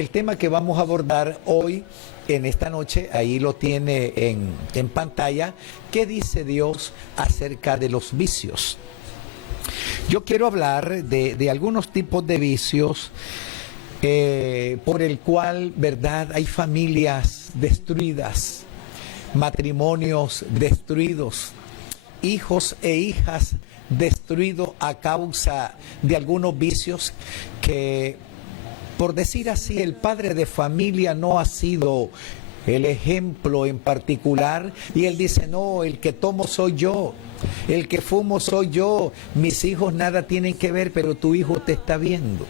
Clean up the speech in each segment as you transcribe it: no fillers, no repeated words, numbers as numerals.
el tema que vamos a abordar hoy, en esta noche, ahí lo tiene en pantalla. ¿Qué dice Dios acerca de los vicios? Yo quiero hablar de algunos tipos de vicios por el cual, ¿verdad?, hay familias destruidas, matrimonios destruidos, hijos e hijas destruidos a causa de algunos vicios que, por decir así, el padre de familia no ha sido el ejemplo en particular, y él dice: no, el que tomo soy yo, el que fumo soy yo, mis hijos nada tienen que ver, pero tu hijo te está viendo,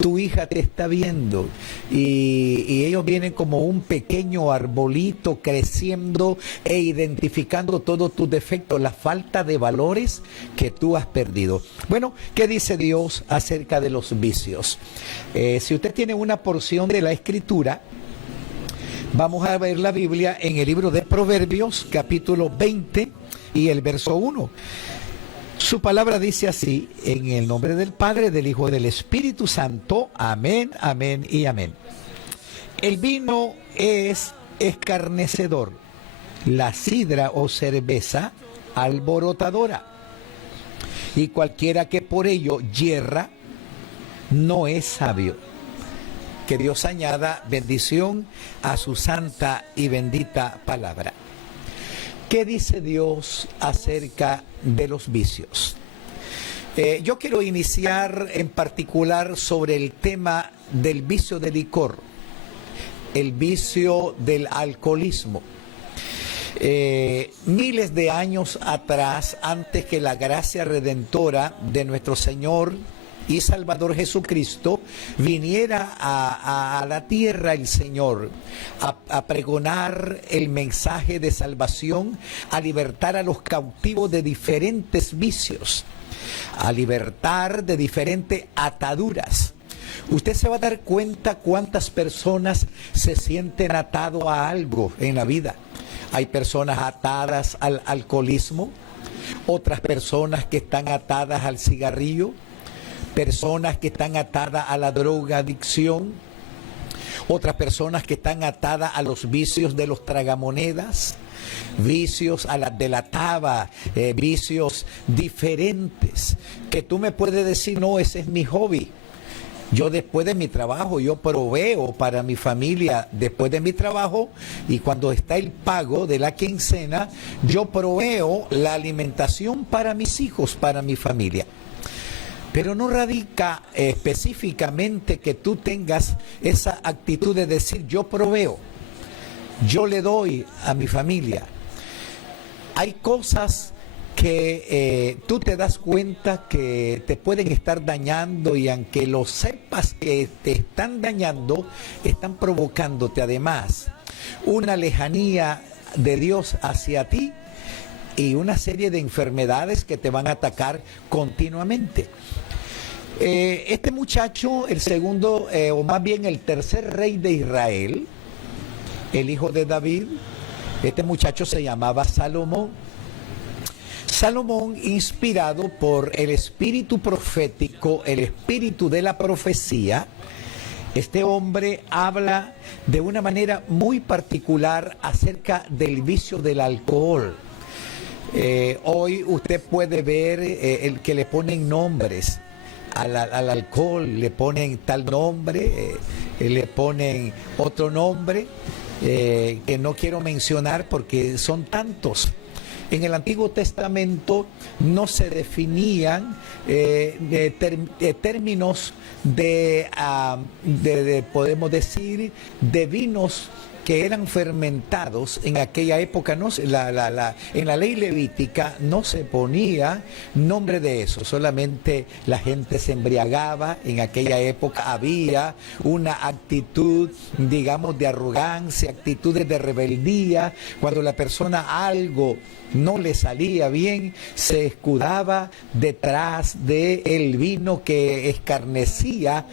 tu hija te está viendo, y ellos vienen como un pequeño arbolito creciendo e identificando todos tus defectos, la falta de valores que tú has perdido. Bueno, ¿qué dice Dios acerca de los vicios? Si usted tiene una porción de la Escritura, vamos a ver la Biblia en el libro de Proverbios, capítulo 20 y el verso 1. Su palabra dice así: en el nombre del Padre, del Hijo y del Espíritu Santo. Amén, amén y amén. El vino es escarnecedor, la sidra o cerveza alborotadora, y cualquiera que por ello yerra no es sabio. Que Dios añada bendición a su santa y bendita palabra. ¿Qué dice Dios acerca de los vicios? Yo quiero iniciar en particular sobre el tema del vicio de licor, el vicio del alcoholismo. Miles de años atrás, antes que la gracia redentora de nuestro Señor y Salvador Jesucristo viniera a la tierra, el Señor a pregonar el mensaje de salvación, a libertar a los cautivos de diferentes vicios, a libertar de diferentes ataduras. Usted se va a dar cuenta cuántas personas se sienten atados a algo en la vida. Hay personas atadas al alcoholismo, otras personas que están atadas al cigarrillo, personas que están atadas a la drogadicción, otras personas que están atadas a los vicios de los tragamonedas, vicios a de la taba, vicios diferentes, que tú me puedes decir: no, ese es mi hobby. Yo después de mi trabajo, yo proveo para mi familia después de mi trabajo, y cuando está el pago de la quincena, yo proveo la alimentación para mis hijos, para mi familia. Pero no radica específicamente que tú tengas esa actitud de decir: yo proveo, yo le doy a mi familia. Hay cosas que tú te das cuenta que te pueden estar dañando, y aunque lo sepas que te están dañando, están provocándote además una lejanía de Dios hacia ti y una serie de enfermedades que te van a atacar continuamente. Este muchacho, el segundo, o más bien el tercer rey de Israel, el hijo de David, este muchacho se llamaba Salomón. Salomón, inspirado por el espíritu profético, el espíritu de la profecía, este hombre habla de una manera muy particular acerca del vicio del alcohol. Hoy usted puede ver el que le ponen nombres al alcohol, le ponen tal nombre, le ponen otro nombre que no quiero mencionar porque son tantos. En el Antiguo Testamento no se definían términos podemos decir, de vinos que eran fermentados en aquella época. No, en la ley levítica no se ponía nombre de eso, solamente la gente se embriagaba. En aquella época había una actitud, digamos, de arrogancia, actitudes de rebeldía. Cuando la persona algo no le salía bien, se escudaba detrás del vino que escarnecía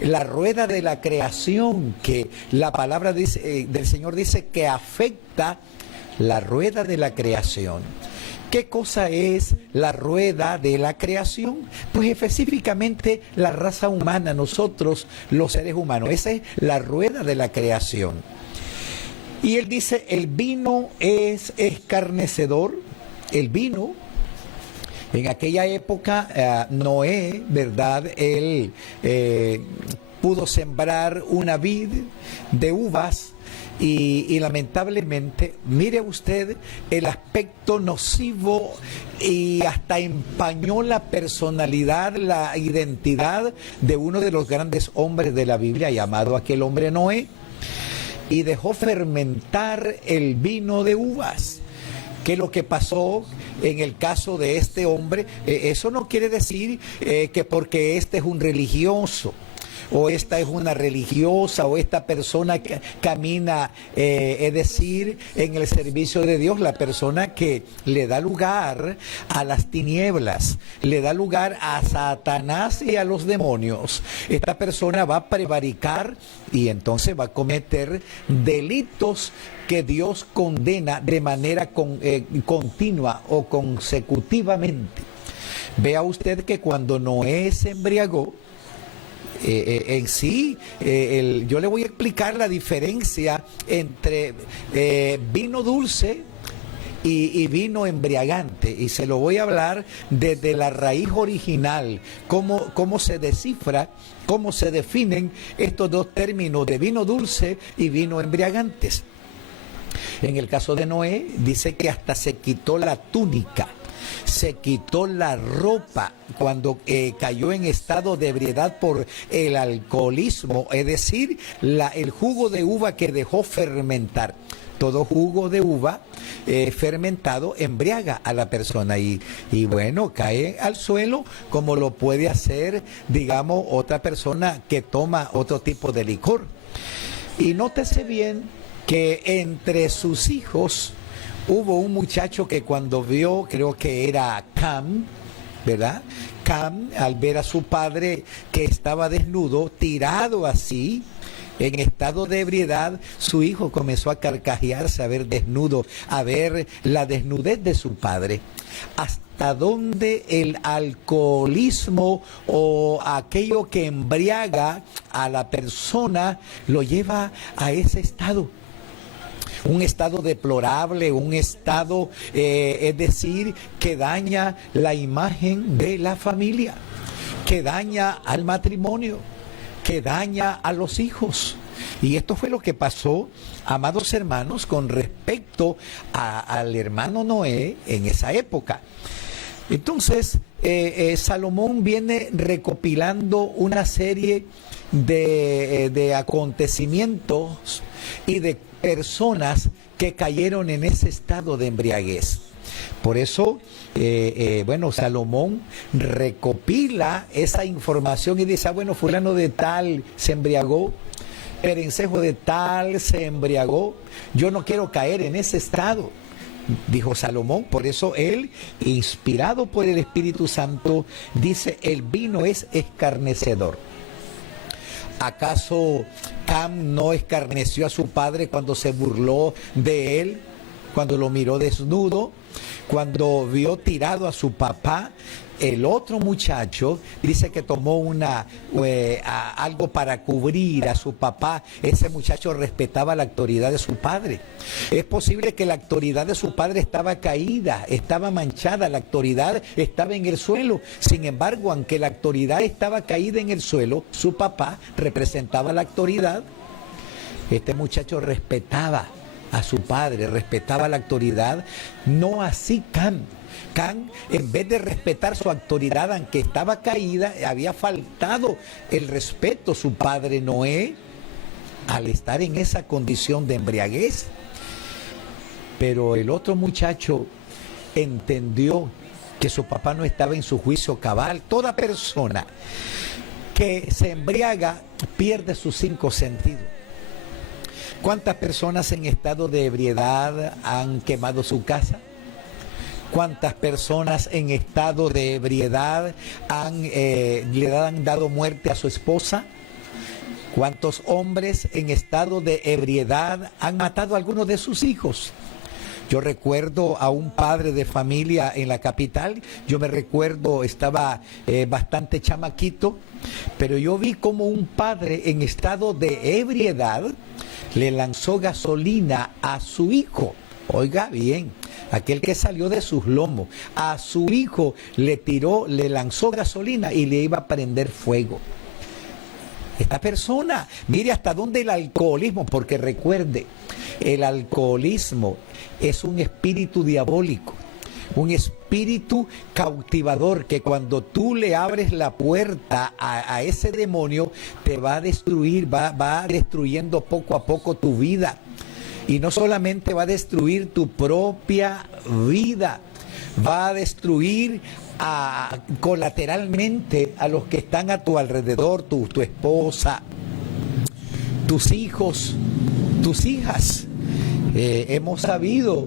la rueda de la creación, que la palabra del Señor dice que afecta la rueda de la creación. ¿Qué cosa es la rueda de la creación? Pues específicamente la raza humana, nosotros los seres humanos. Esa es la rueda de la creación. Y él dice, el vino es escarnecedor. El vino, en aquella época, Noé, ¿verdad? Él pudo sembrar una vid de uvas. Y lamentablemente, mire usted el aspecto nocivo y hasta empañó la personalidad, la identidad de uno de los grandes hombres de la Biblia, llamado aquel hombre Noé, y dejó fermentar el vino de uvas. ¿Qué es lo que pasó en el caso de este hombre? Eso no quiere decir que porque este es un religioso, o esta es una religiosa, o esta persona que camina, es decir, en el servicio de Dios, la persona que le da lugar a las tinieblas, le da lugar a Satanás y a los demonios. Esta persona va a prevaricar y entonces va a cometer delitos que Dios condena de manera continua o consecutivamente. Vea usted que cuando Noé se embriagó, en sí, yo le voy a explicar la diferencia entre vino dulce y vino embriagante, y se lo voy a hablar desde la raíz original, cómo se descifra, cómo se definen estos dos términos de vino dulce y vino embriagantes. En el caso de Noé, dice que hasta se quitó la túnica, se quitó la ropa cuando cayó en estado de ebriedad por el alcoholismo, es decir, el jugo de uva que dejó fermentar. Todo jugo de uva fermentado embriaga a la persona y bueno, cae al suelo como lo puede hacer, digamos, otra persona que toma otro tipo de licor. Y nótese bien que entre sus hijos hubo un muchacho que cuando vio, creo que era Cam, ¿verdad? Cam, al ver a su padre que estaba desnudo, tirado así, en estado de ebriedad, su hijo comenzó a carcajearse, a ver desnudo, a ver la desnudez de su padre. Hasta dónde el alcoholismo o aquello que embriaga a la persona lo lleva a ese estado. Un estado deplorable, un estado, es decir, que daña la imagen de la familia, que daña al matrimonio, que daña a los hijos. Y esto fue lo que pasó, amados hermanos, con respecto al hermano Noé en esa época. Entonces, Salomón viene recopilando una serie de acontecimientos y de personas que cayeron en ese estado de embriaguez. Por eso, bueno, Salomón recopila esa información y dice, bueno, fulano de tal se embriagó, perencejo de tal se embriagó, yo no quiero caer en ese estado, dijo Salomón. Por eso él, inspirado por el Espíritu Santo, dice, el vino es escarnecedor. ¿Acaso Cam no escarneció a su padre cuando se burló de él, cuando lo miró desnudo, cuando vio tirado a su papá? El otro muchacho dice que tomó algo para cubrir a su papá. Ese muchacho respetaba la autoridad de su padre. Es posible que la autoridad de su padre estaba caída, estaba manchada, la autoridad estaba en el suelo. Sin embargo, aunque la autoridad estaba caída en el suelo, su papá representaba la autoridad. Este muchacho respetaba a su padre, respetaba la autoridad. No así Cam. Cam, en vez de respetar su autoridad, aunque estaba caída, había faltado el respeto a su padre Noé al estar en esa condición de embriaguez. Pero el otro muchacho entendió que su papá no estaba en su juicio cabal. Toda persona que se embriaga pierde sus 5 sentidos. ¿Cuántas personas en estado de ebriedad han quemado su casa? ¿Cuántas personas en estado de ebriedad le han dado muerte a su esposa? ¿Cuántos hombres en estado de ebriedad han matado a algunos de sus hijos? Yo recuerdo a un padre de familia en la capital. Yo me recuerdo, estaba bastante chamaquito, pero yo vi como un padre en estado de ebriedad le lanzó gasolina a su hijo. Oiga bien, aquel que salió de sus lomos, a su hijo le lanzó gasolina y le iba a prender fuego. Esta persona, mire hasta dónde el alcoholismo, porque recuerde, el alcoholismo es un espíritu diabólico, un espíritu cautivador que cuando tú le abres la puerta a ese demonio, te va a destruir, va destruyendo poco a poco tu vida. Y no solamente va a destruir tu propia vida, va a destruir colateralmente a los que están a tu alrededor, tu esposa, tus hijos, tus hijas. Hemos sabido,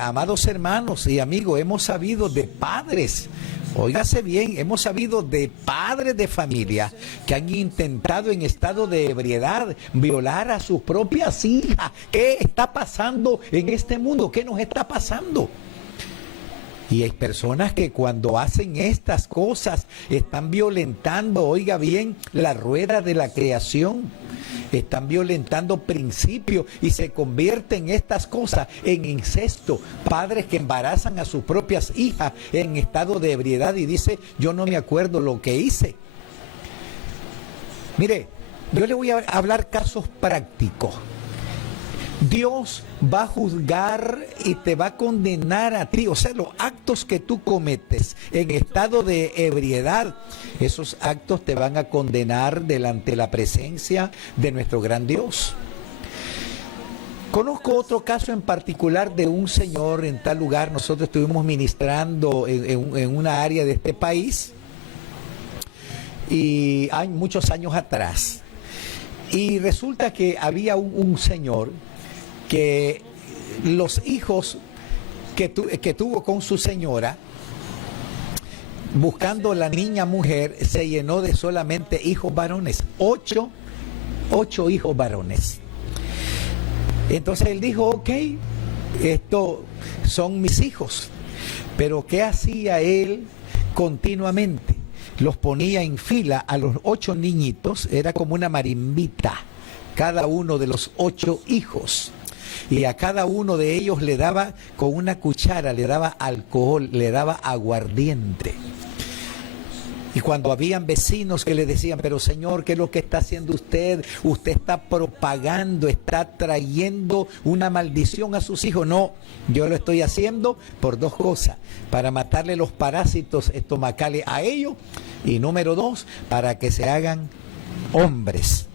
amados hermanos y amigos, hemos sabido de padres, óigase bien, hemos sabido de padres de familia que han intentado en estado de ebriedad violar a sus propias hijas. ¿Qué está pasando en este mundo? ¿Qué nos está pasando? Y hay personas que cuando hacen estas cosas están violentando, oiga bien, la rueda de la creación. Están violentando principios y se convierten estas cosas en incesto. Padres que embarazan a sus propias hijas en estado de ebriedad y dice, yo no me acuerdo lo que hice. Mire, yo le voy a hablar casos prácticos. Dios va a juzgar y te va a condenar a ti. O sea, los actos que tú cometes en estado de ebriedad, esos actos te van a condenar delante de la presencia de nuestro gran Dios. Conozco otro caso en particular de un señor en tal lugar. Nosotros estuvimos ministrando en una área de este país y hay muchos años atrás. Y resulta que había un señor que los hijos que tuvo con su señora, buscando la niña mujer, se llenó de solamente hijos varones, 8 hijos varones. Entonces él dijo, ok, estos son mis hijos. Pero ¿qué hacía él continuamente? Los ponía en fila a los 8 niñitos, era como una marimbita, cada uno de los 8 hijos. Y a cada uno de ellos le daba con una cuchara, le daba alcohol, le daba aguardiente. Y cuando habían vecinos que le decían, pero señor, ¿qué es lo que está haciendo usted? Usted está propagando, está trayendo una maldición a sus hijos. No, yo lo estoy haciendo por 2 cosas. Para matarle los parásitos estomacales a ellos. Y número 2, para que se hagan hombres.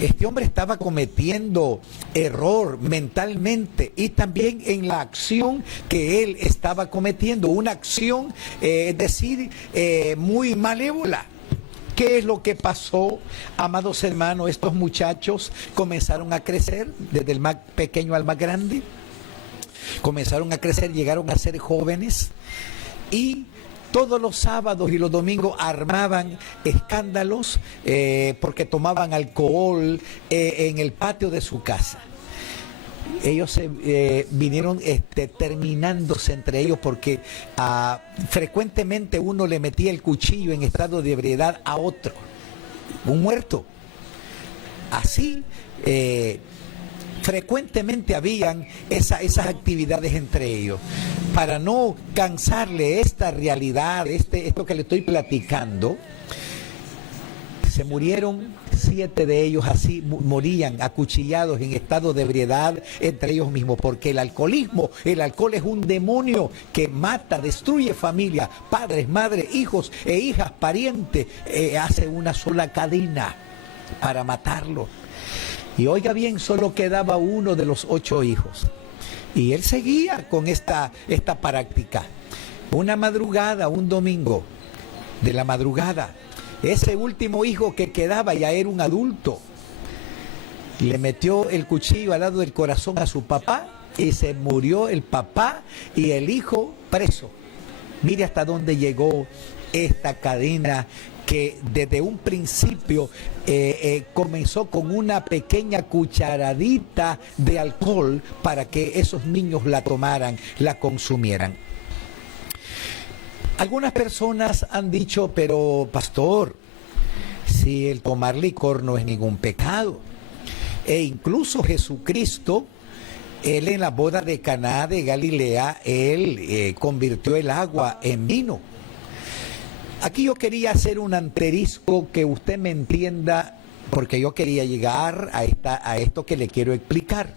Este hombre estaba cometiendo error mentalmente y también en la acción que él estaba cometiendo, una acción, es decir, muy malévola. ¿Qué es lo que pasó, amados hermanos? Estos muchachos comenzaron a crecer, desde el más pequeño al más grande, comenzaron a crecer, llegaron a ser jóvenes y todos los sábados y los domingos armaban escándalos porque tomaban alcohol en el patio de su casa. Ellos vinieron terminándose entre ellos porque frecuentemente uno le metía el cuchillo en estado de ebriedad a otro, un muerto. Así frecuentemente habían esas actividades entre ellos. Para no cansarle esta realidad, esto que le estoy platicando, se murieron 7 de ellos, así morían acuchillados en estado de ebriedad entre ellos mismos, porque el alcohol es un demonio que mata, destruye familia, padres, madres, hijos e hijas, parientes, hace una sola cadena para matarlo. Y oiga bien, solo quedaba uno de los 8 hijos. Y él seguía con esta práctica. Una madrugada, un domingo de la madrugada, ese último hijo que quedaba ya era un adulto. Le metió el cuchillo al lado del corazón a su papá y se murió el papá y el hijo preso. Mire hasta dónde llegó esta cadena que desde un principio comenzó con una pequeña cucharadita de alcohol para que esos niños la tomaran, la consumieran. Algunas personas han dicho, pero pastor, si el tomar licor no es ningún pecado, e incluso Jesucristo, él en la boda de Caná de Galilea, él convirtió el agua en vino. Aquí yo quería hacer un asterisco que usted me entienda, porque yo quería llegar a esto que le quiero explicar.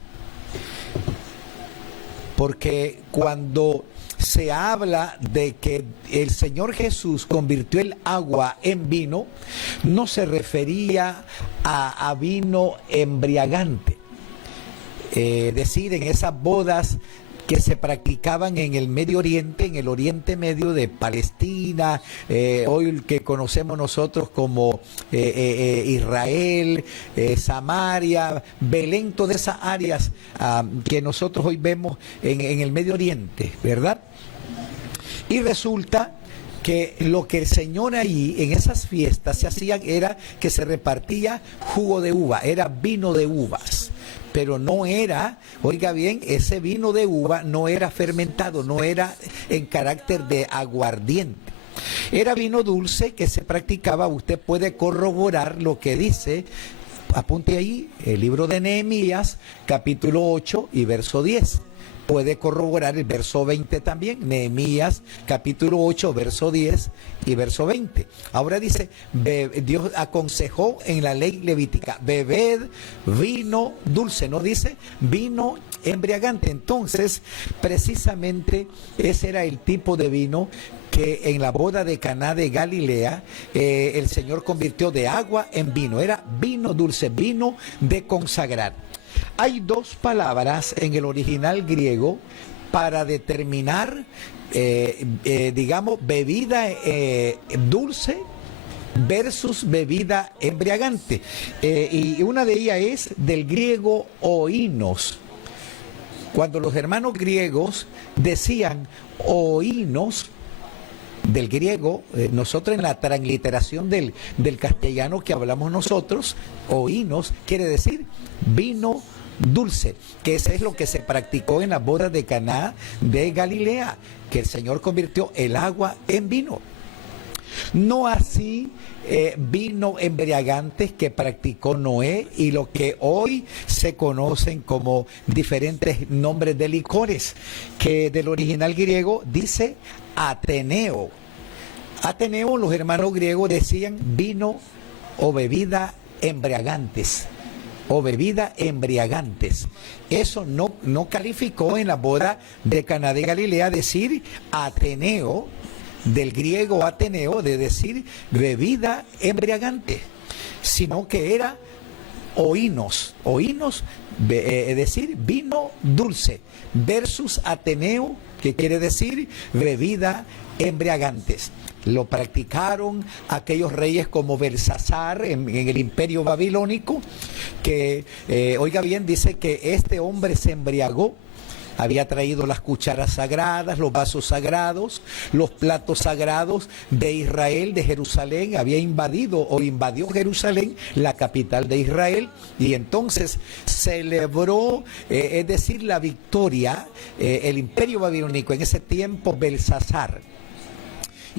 Porque cuando se habla de que el Señor Jesús convirtió el agua en vino, no se refería a vino embriagante. Es decir, en esas bodas que se practicaban en el Medio Oriente, en el Oriente Medio de Palestina, hoy que conocemos nosotros como Israel, Samaria, Belén, todas esas áreas que nosotros hoy vemos en el Medio Oriente, ¿verdad? Y resulta que lo que el Señor ahí, en esas fiestas, se hacían era que se repartía jugo de uva, era vino de uvas. Pero no era, oiga bien, ese vino de uva no era fermentado, no era en carácter de aguardiente. Era vino dulce que se practicaba. Usted puede corroborar lo que dice, apunte ahí, el libro de Nehemías, capítulo 8 y verso 10. Puede corroborar el verso 20 también, Nehemías capítulo 8, verso 10 y verso 20. Ahora dice, Dios aconsejó en la ley levítica, bebed vino dulce, no dice vino embriagante. Entonces, precisamente ese era el tipo de vino que en la boda de Caná de Galilea el Señor convirtió de agua en vino. Era vino dulce, vino de consagrar. Hay dos palabras en el original griego para determinar, digamos, bebida dulce versus bebida embriagante. Y una de ellas es del griego oínos. Cuando los hermanos griegos decían oínos, del griego, nosotros en la transliteración del castellano que hablamos nosotros, oínos quiere decir vino dulce, que eso es lo que se practicó en las bodas de Caná de Galilea, que el Señor convirtió el agua en vino. No así vino embriagantes que practicó Noé y lo que hoy se conocen como diferentes nombres de licores, que del original griego dice Ateneo. Ateneo, los hermanos griegos decían vino o bebida embriagantes. O bebida embriagantes. Eso no calificó en la boda de Caná de Galilea decir Ateneo, del griego Ateneo, de decir bebida embriagante, sino que era oínos, es decir, vino dulce, versus Ateneo, que quiere decir bebida embriagantes. Lo practicaron aquellos reyes como Belsasar en el imperio babilónico, que, oiga bien, dice que este hombre se embriagó. Había traído las cucharas sagradas, los vasos sagrados, los platos sagrados de Israel, de Jerusalén. Había invadió Jerusalén, la capital de Israel, y entonces celebró, es decir, la victoria, el imperio babilónico en ese tiempo, Belsasar.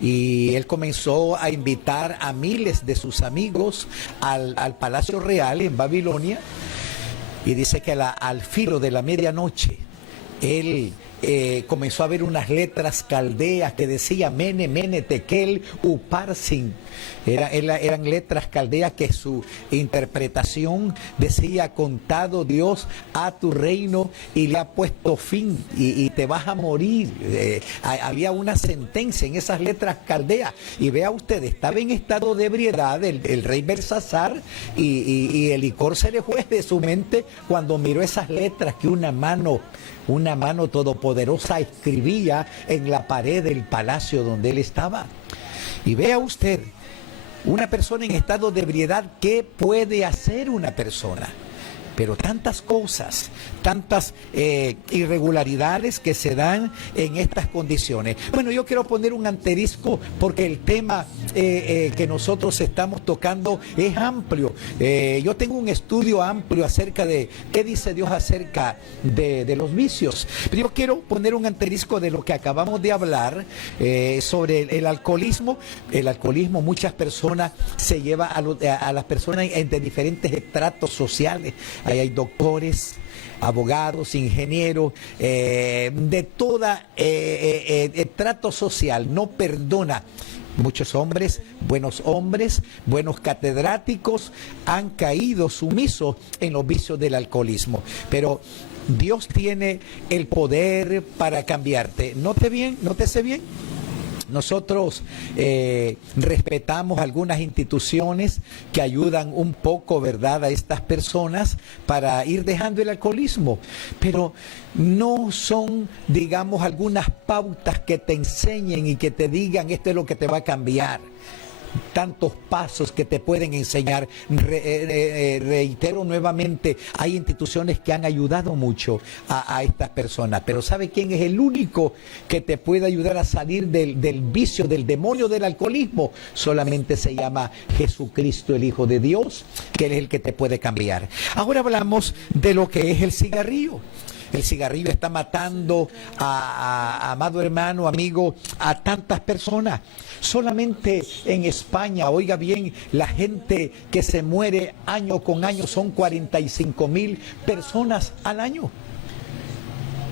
Y él comenzó a invitar a miles de sus amigos al Palacio Real en Babilonia, y dice que al filo de la medianoche, él comenzó a ver unas letras caldeas que decía Mene, Mene, Tekel, Uparsin. Eran letras caldeas que su interpretación decía: contado Dios a tu reino y le ha puesto fin y te vas a morir. Había una sentencia en esas letras caldeas. Y vea usted, estaba en estado de ebriedad el rey Belsasar, y el licor se le fue de su mente cuando miró esas letras que una mano todopoderosa escribía en la pared del palacio donde él estaba. Y vea usted, una persona en estado de ebriedad, ¿qué puede hacer una persona? Pero tantas cosas, tantas irregularidades que se dan en estas condiciones. Bueno, yo quiero poner un asterisco porque el tema que nosotros estamos tocando es amplio. Yo tengo un estudio amplio acerca de qué dice Dios acerca de los vicios. Pero yo quiero poner un asterisco de lo que acabamos de hablar sobre el alcoholismo. El alcoholismo, muchas personas se lleva a las personas de diferentes estratos sociales. Ahí hay doctores, abogados, ingenieros, de toda estrato social. No perdona. Muchos hombres, buenos catedráticos han caído sumisos en los vicios del alcoholismo. Pero Dios tiene el poder para cambiarte. Nótese bien. Nosotros respetamos algunas instituciones que ayudan un poco, ¿verdad?, a estas personas para ir dejando el alcoholismo, pero no son, digamos, algunas pautas que te enseñen y que te digan esto es lo que te va a cambiar. Tantos pasos que te pueden enseñar. Reitero nuevamente, hay instituciones que han ayudado mucho a estas personas, pero ¿sabe quién es el único que te puede ayudar a salir del vicio, del demonio del alcoholismo? Solamente se llama Jesucristo, el Hijo de Dios, que Él es el que te puede cambiar. Ahora hablamos de lo que es el cigarrillo. El cigarrillo está matando amado hermano, amigo, a tantas personas. Solamente en España, oiga bien, la gente que se muere año con año son 45,000 personas al año.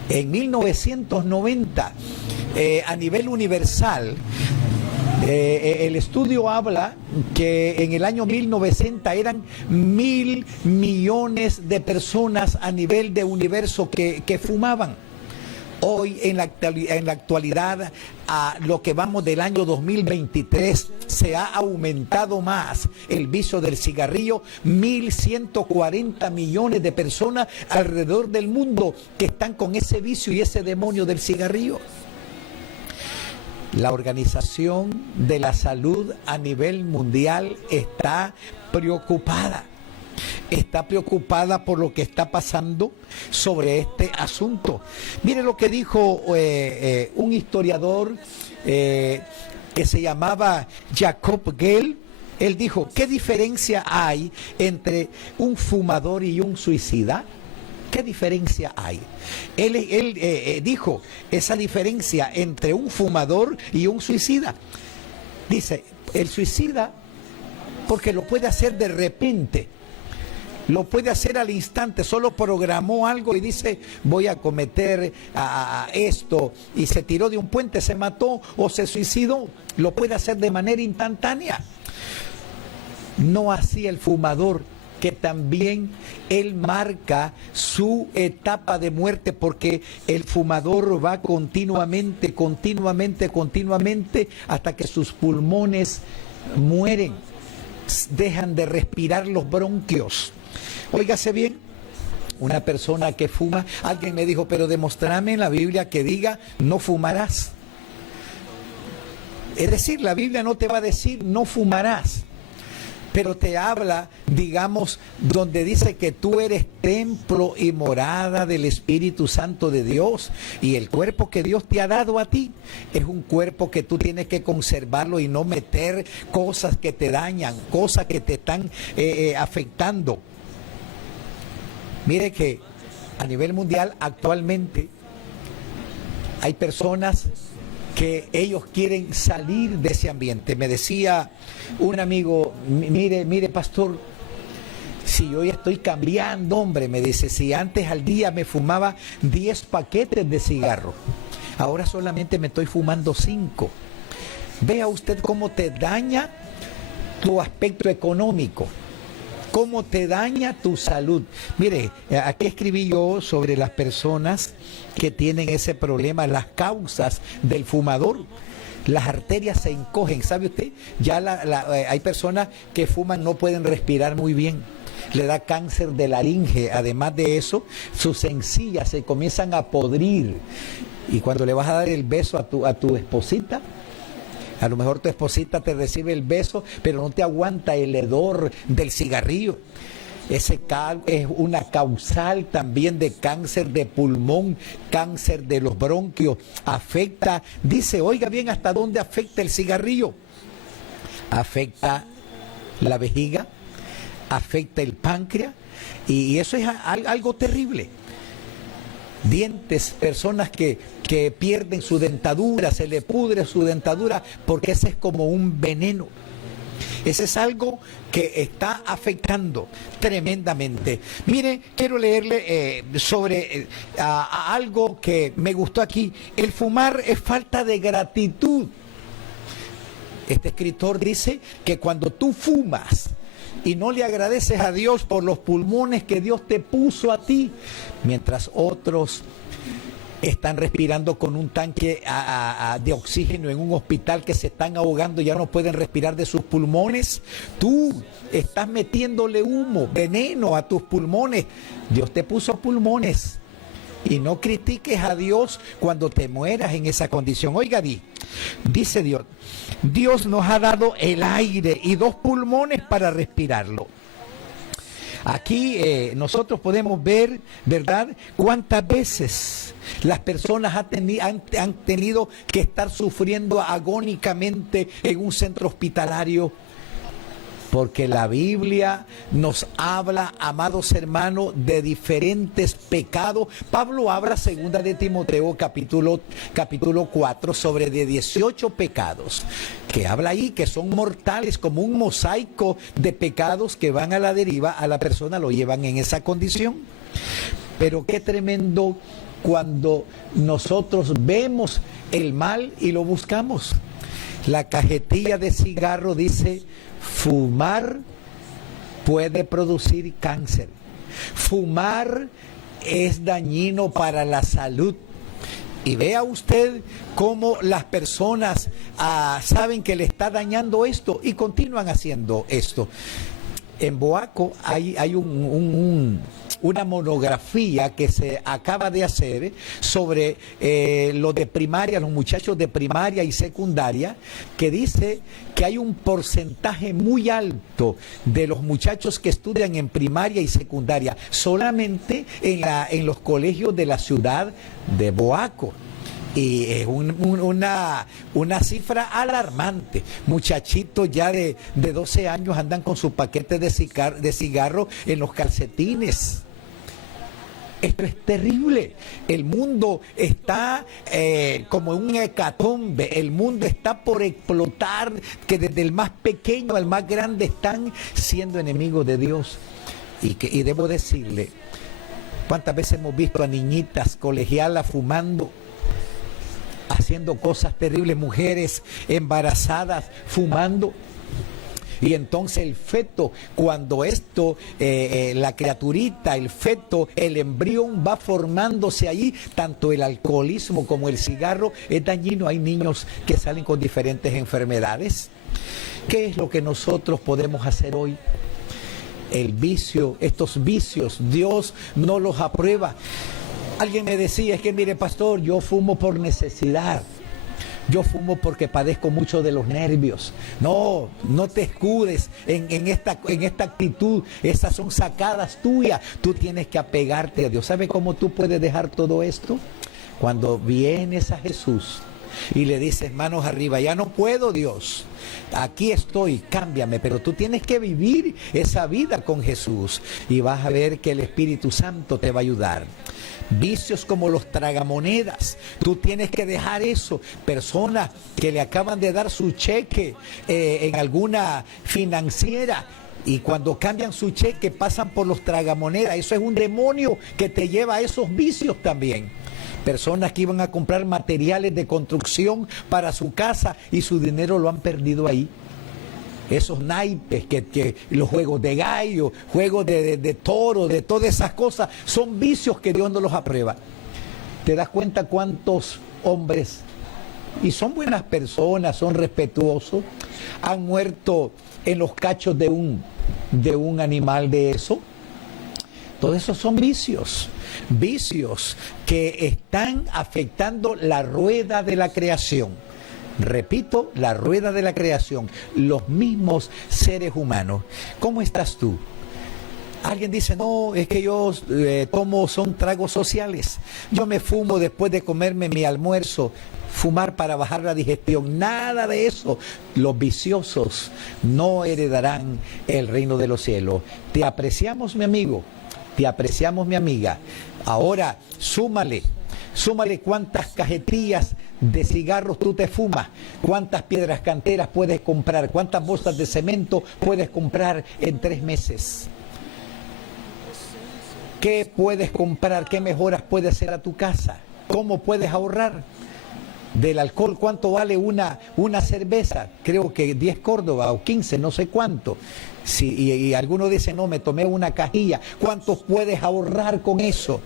En 1990, a nivel universal, el estudio habla que en el año 1900 eran 1.000 millones de personas a nivel de universo que fumaban. Hoy en la actualidad, a lo que vamos del año 2023, se ha aumentado más el vicio del cigarrillo. 1.140 millones de personas alrededor del mundo que están con ese vicio y ese demonio del cigarrillo. La Organización de la Salud a nivel mundial está preocupada. Está preocupada por lo que está pasando sobre este asunto. Mire lo que dijo un historiador que se llamaba Jacob Gell. Él dijo, ¿qué diferencia hay entre un fumador y un suicida? ¿Qué diferencia hay? Él dijo esa diferencia entre un fumador y un suicida. Dice, el suicida, porque lo puede hacer de repente, lo puede hacer al instante, solo programó algo y dice, voy a cometer esto, y se tiró de un puente, se mató o se suicidó. Lo puede hacer de manera instantánea. No así el fumador, que también él marca su etapa de muerte, porque el fumador va continuamente hasta que sus pulmones mueren, dejan de respirar los bronquios. Óigase bien, una persona que fuma, alguien me dijo, pero demostrame en la Biblia que diga no fumarás. Es decir, la Biblia no te va a decir no fumarás, pero te habla, digamos, donde dice que tú eres templo y morada del Espíritu Santo de Dios, y el cuerpo que Dios te ha dado a ti es un cuerpo que tú tienes que conservarlo y no meter cosas que te dañan, cosas que te están afectando. Mire que a nivel mundial actualmente hay personas que ellos quieren salir de ese ambiente. Me decía un amigo, mire pastor, si yo ya estoy cambiando, hombre, me dice, si antes al día me fumaba 10 paquetes de cigarro, ahora solamente me estoy fumando 5. Vea usted cómo te daña tu aspecto económico, cómo te daña tu salud. Mire, aquí escribí yo sobre las personas que tienen ese problema, las causas del fumador. Las arterias se encogen, ¿sabe usted? Ya hay personas que fuman, no pueden respirar muy bien. Le da cáncer de laringe. Además de eso, sus encías se comienzan a podrir. Y cuando le vas a dar el beso a tu esposita, a lo mejor tu esposita te recibe el beso, pero no te aguanta el hedor del cigarrillo. Es una causal también de cáncer de pulmón, cáncer de los bronquios. Afecta, dice, oiga bien, ¿hasta dónde afecta el cigarrillo? Afecta la vejiga, afecta el páncreas, y eso es algo terrible. Dientes, personas que pierden su dentadura, se le pudre su dentadura, porque ese es como un veneno. Ese es algo que está afectando tremendamente. Mire, quiero leerle sobre algo que me gustó aquí. El fumar es falta de gratitud. Este escritor dice que cuando tú fumas y no le agradeces a Dios por los pulmones que Dios te puso a ti, mientras otros están respirando con un tanque de oxígeno en un hospital, que se están ahogando, ya no pueden respirar de sus pulmones, tú estás metiéndole humo, veneno a tus pulmones. Dios te puso pulmones, y no critiques a Dios cuando te mueras en esa condición. Oiga, dice Dios, Dios nos ha dado el aire y 2 pulmones para respirarlo. Aquí nosotros podemos ver, ¿verdad?, cuántas veces las personas han tenido que estar sufriendo agónicamente en un centro hospitalario, porque la Biblia nos habla, amados hermanos, de diferentes pecados. Pablo habla, segunda de Timoteo, capítulo 4, sobre de 18 pecados, que habla ahí que son mortales, como un mosaico de pecados que van a la deriva, a la persona lo llevan en esa condición. Pero qué tremendo cuando nosotros vemos el mal y lo buscamos. La cajetilla de cigarro dice: fumar puede producir cáncer. Fumar es dañino para la salud. Y vea usted cómo las personas saben que le está dañando esto y continúan haciendo esto. En Boaco hay una monografía que se acaba de hacer sobre los de primaria, los muchachos de primaria y secundaria, que dice que hay un porcentaje muy alto de los muchachos que estudian en primaria y secundaria solamente en los colegios de la ciudad de Boaco. Y es una cifra alarmante. Muchachitos ya de 12 años andan con su paquete de cigarro en los calcetines. Esto es terrible. El mundo está como un hecatombe. El mundo está por explotar, que desde el más pequeño al más grande están siendo enemigos de Dios. Y debo decirle, ¿cuántas veces hemos visto a niñitas colegialas fumando, haciendo cosas terribles, mujeres embarazadas fumando? Y entonces el feto, cuando esto, la criaturita, el feto, el embrión va formándose allí, tanto el alcoholismo como el cigarro es dañino. Hay niños que salen con diferentes enfermedades. ¿Qué es lo que nosotros podemos hacer hoy? El vicio, estos vicios, Dios no los aprueba. Alguien me decía, es que mire, pastor, yo fumo por necesidad. Yo fumo porque padezco mucho de los nervios. No te escudes en esta actitud. Esas son sacadas tuyas. Tú tienes que apegarte a Dios. ¿Sabe cómo tú puedes dejar todo esto? Cuando vienes a Jesús y le dices, manos arriba, ya no puedo, Dios, aquí estoy, cámbiame. Pero tú tienes que vivir esa vida con Jesús y vas a ver que el Espíritu Santo te va a ayudar. Vicios como los tragamonedas, tú tienes que dejar eso. Personas que le acaban de dar su cheque en alguna financiera, y cuando cambian su cheque pasan por los tragamonedas. Eso es un demonio que te lleva a esos vicios también. Personas que iban a comprar materiales de construcción para su casa y su dinero lo han perdido ahí. Esos naipes, que los juegos de gallo, juegos de toro, de todas esas cosas, son vicios que Dios no los aprueba. ¿Te das cuenta cuántos hombres, y son buenas personas, son respetuosos, han muerto en los cachos de un animal de eso? Todos esos son vicios que están afectando la rueda de la creación. Repito, la rueda de la creación, los mismos seres humanos. ¿Cómo estás tú? Alguien dice, no, es que yo son tragos sociales. Yo me fumo después de comerme mi almuerzo. Fumar para bajar la digestión. Nada de eso. Los viciosos no heredarán el reino de los cielos. Te apreciamos, mi amigo. Te apreciamos, mi amiga. Ahora, súmale cuántas cajetillas de cigarros tú te fumas, cuántas piedras canteras puedes comprar, cuántas bolsas de cemento puedes comprar en 3 meses. ¿Qué puedes comprar? ¿Qué mejoras puedes hacer a tu casa? ¿Cómo puedes ahorrar? Del alcohol, ¿cuánto vale una cerveza? Creo que 10 Córdoba o 15, no sé cuánto. Sí, y algunos dicen, no, me tomé una cajilla. ¿Cuánto puedes ahorrar con eso?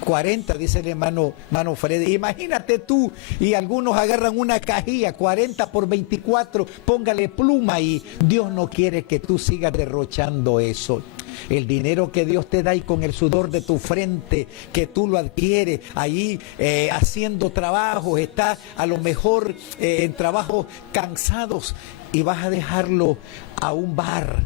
40, dice el hermano Freddy. Imagínate tú, y algunos agarran una cajilla, 40 por 24, póngale pluma y Dios no quiere que tú sigas derrochando eso. El dinero que Dios te da y con el sudor de tu frente, que tú lo adquieres, ahí haciendo trabajos, estás a lo mejor en trabajos cansados y vas a dejarlo a un bar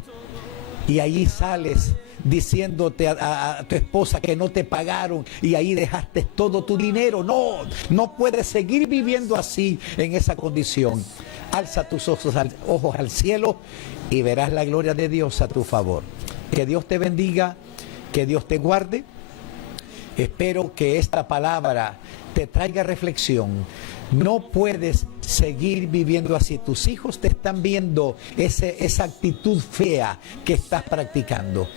y ahí sales diciéndote a tu esposa que no te pagaron y ahí dejaste todo tu dinero. No puedes seguir viviendo así en esa condición. Alza tus ojos al cielo y verás la gloria de Dios a tu favor. Que Dios te bendiga, que Dios te guarde. Espero que esta palabra te traiga reflexión. No puedes seguir viviendo así. Tus hijos te están viendo esa actitud fea que estás practicando.